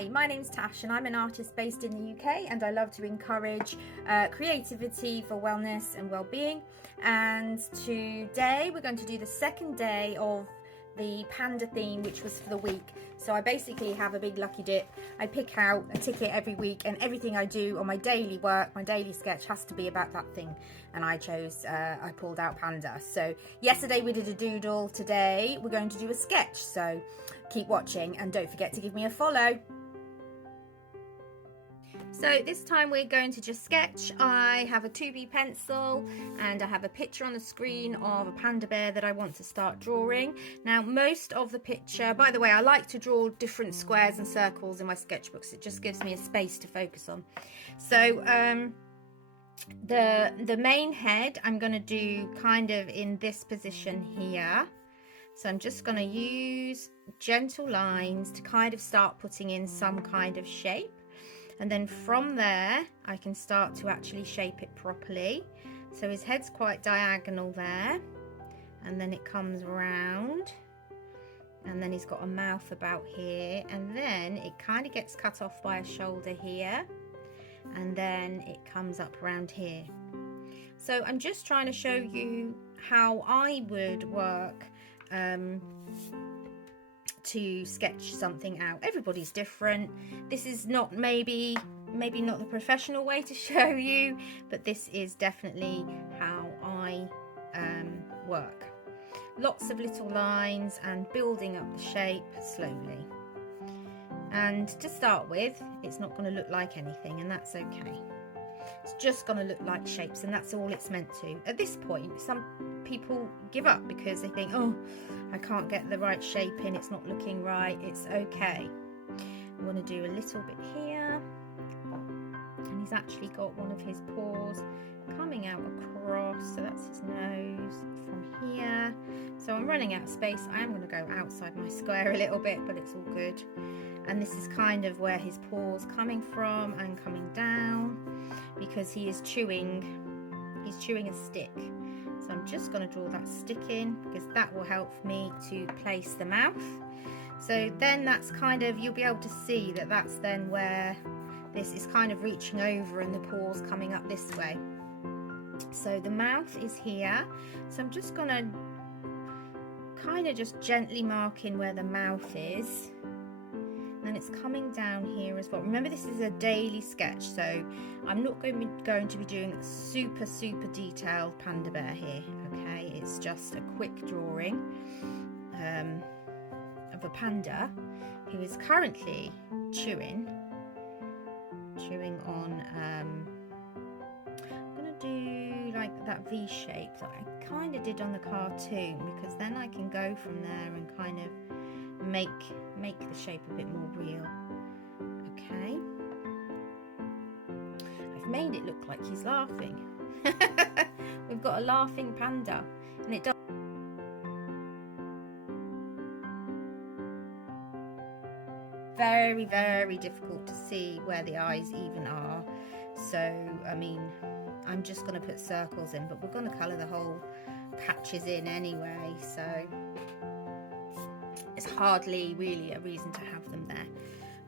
Hi, my name's Tash and I'm an artist based in the UK, and I love to encourage creativity for wellness and well-being. And today we're going to do the second day of the Panda theme, which was for the week. So I basically have a big lucky dip. I pick out a ticket every week, and everything I do on my daily work, my daily sketch, has to be about that thing. And I pulled out Panda. So yesterday we did a doodle, today we're going to do a sketch. So keep watching and don't forget to give me a follow. So this time we're going to just sketch. I have a 2B pencil and I have a picture on the screen of a panda bear that I want to start drawing. Now most of the picture, by the way, I like to draw different squares and circles in my sketchbooks. It just gives me a space to focus on. So the main head I'm going to do kind of in this position here. So I'm just going to use gentle lines to kind of start putting in some kind of shape. And then from there, I can start to actually shape it properly. So his head's quite diagonal there. And then it comes around. And then he's got a mouth about here. And then it kind of gets cut off by a shoulder here. And then it comes up around here. So I'm just trying to show you how I would work to sketch something out. Everybody's different. This is not maybe not the professional way to show you, but this is definitely how I work. Lots of little lines and building up the shape slowly. And to start with, it's not going to look like anything, and that's okay. It's just going to look like shapes, and that's all it's meant to. At this point, some people give up because they think, oh, I can't get the right shape in, it's not looking right. It's okay. I'm going to do a little bit here, and he's actually got one of his paws coming out across, so that's his nose from here. So I'm running out of space. I am going to go outside my square a little bit, but it's all good. And this is kind of where his paws coming from and coming down, because he is chewing. He's chewing a stick. So I'm just going to draw that stick in, because that will help me to place the mouth. So then that's kind of, you'll be able to see that that's then where this is kind of reaching over and the paws coming up this way. So the mouth is here. So I'm just going to kind of just gently mark in where the mouth is. And it's coming down here as well. Remember, this is a daily sketch, so I'm not going to be doing super detailed panda bear here, okay? It's just a quick drawing of a panda who is currently chewing on, I'm going to do like that V shape that I kind of did on the cartoon, because then I can go from there and kind of make the shape a bit more real. Okay, I've made it look like he's laughing. We've got a laughing panda, and it does very difficult to see where the eyes even are. So I mean, I'm just going to put circles in, but we're going to colour the whole patches in anyway, so it's hardly really a reason to have them there.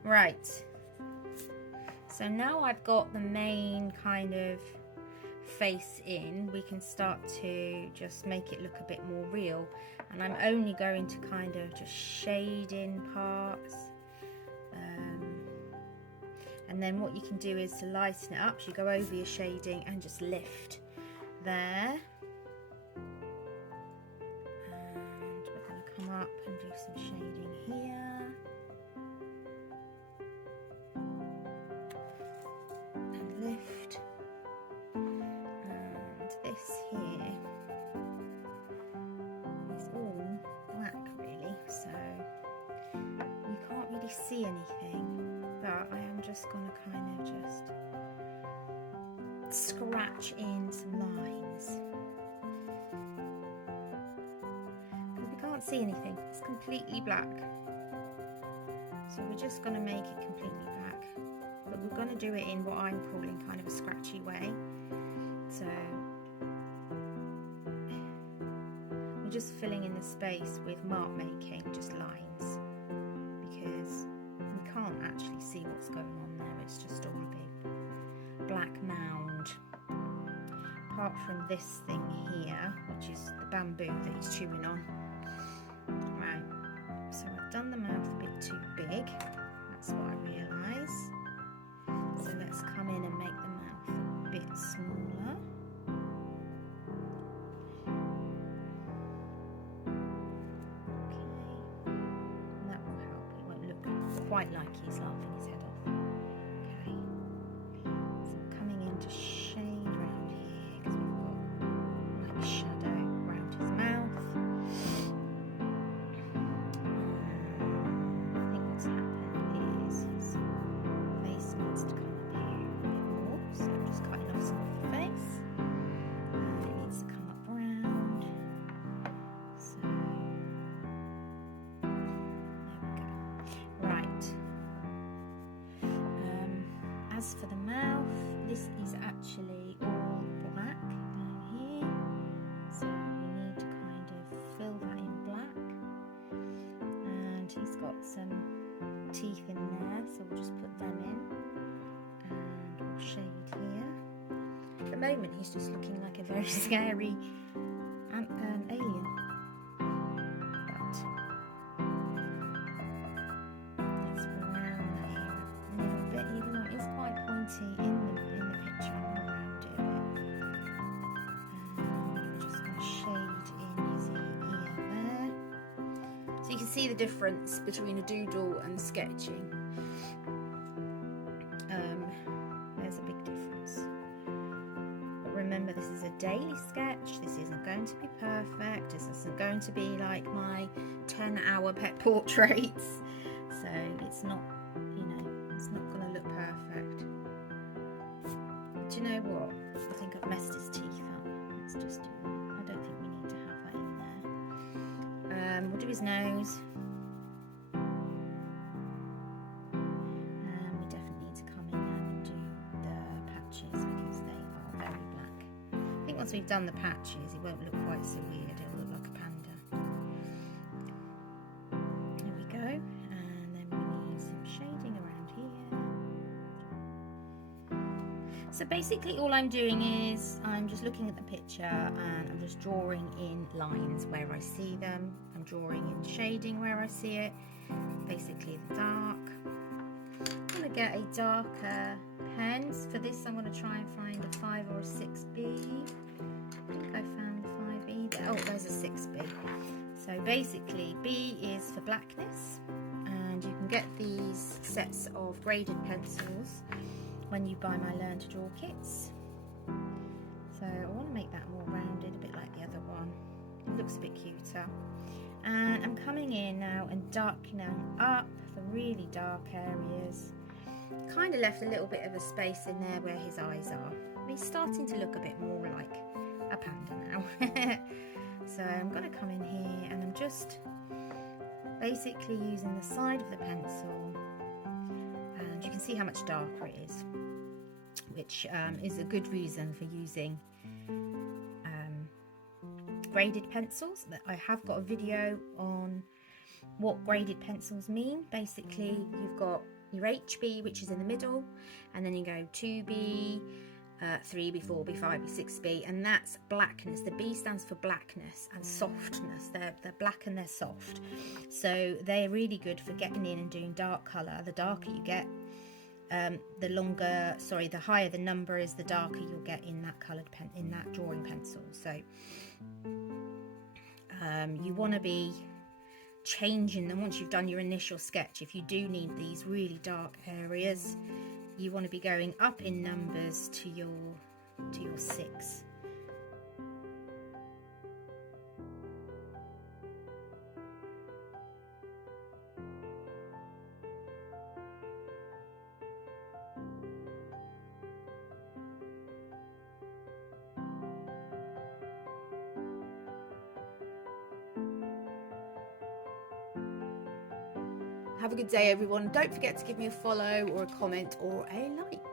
Right, so now I've got the main kind of face in, we can start to just make it look a bit more real. And I'm only going to kind of just shade in parts. And then what you can do is to lighten it up, so you go over your shading and just lift there. Come up and do some shading here, and lift, and this here is all black really, so you can't really see anything, but I am just going to kind of just scratch in some lines. Can't see anything, it's completely black, so we're just going to make it completely black, but we're going to do it in what I'm calling kind of a scratchy way. So we're just filling in the space with mark making, just lines, because we can't actually see what's going on there. It's just all a big black mound. Apart from this thing here, which is the bamboo that he's chewing on. Right, so I've done the mouth a bit too big. That's what I realise. So let's come in and make the mouth a bit smaller. Okay, and that will help. It won't look quite like he's laughing his head off. Okay, so I'm coming in to shade around here because we've got like a shadow around his mouth. I think what's happened is his face needs to come up here a bit more, so I'm just cutting off some of the face. It needs to come up round. So there we go. Right. As for the mouth, this is actually all black down here, so we need to kind of fill that in black. And he's got some teeth in there, so we'll just put them in, and we'll shade here. At the moment he's just looking like a very scary alien, but let's round that here a little bit, even though it is quite pointy in the picture. I'll round it a bit, and we're just going to shade in his ear there. So you can see the difference between a doodle and sketching. There's a big difference. But remember, this is a daily sketch. This isn't going to be perfect. This isn't going to be like my 10-hour pet portraits. So it's not, you know, it's not going to look perfect. But do you know what? I think I've messed his teeth up. Let's just do that. I don't think we need to have that in there. We'll do his nose. We definitely need to come in now and do the patches because they are very black. I think once we've done the patches, it won't look quite so weird. It will look like a panda. There we go. And then we need some shading around here. So basically all I'm doing is I'm just looking at the picture and I'm just drawing in lines where I see them. I'm drawing in shading where I see it. Basically the dark. I'm going to get a darker pen. For this I'm going to try and find a 5 or a 6B. I think I found the 5B there. Oh, there's a 6B. So basically B is for blackness, and you can get these sets of graded pencils when you buy my Learn to Draw kits. So I want to make that more rounded, a bit like the other one. It looks a bit cuter. And I'm coming in now and darkening up the really dark areas. Kind of left a little bit of a space in there where his eyes are. He's starting to look a bit more like a panda now. So I'm going to come in here and I'm just basically using the side of the pencil, and you can see how much darker it is, which is a good reason for using graded pencils. I have got a video on what graded pencils mean. Basically you've got your HB, which is in the middle, and then you go 2B, 3B, 4B, 5B, 6B, and that's blackness. The B stands for blackness and softness. They're black and they're soft, so they're really good for getting in and doing dark colour. The darker you get, the higher the number is, the darker you'll get in that coloured pen, in that drawing pencil. So you want to be changing them once you've done your initial sketch. If you do need these really dark areas, you want to be going up in numbers to your 6. Have a good day, everyone. Don't forget to give me a follow or a comment or a like.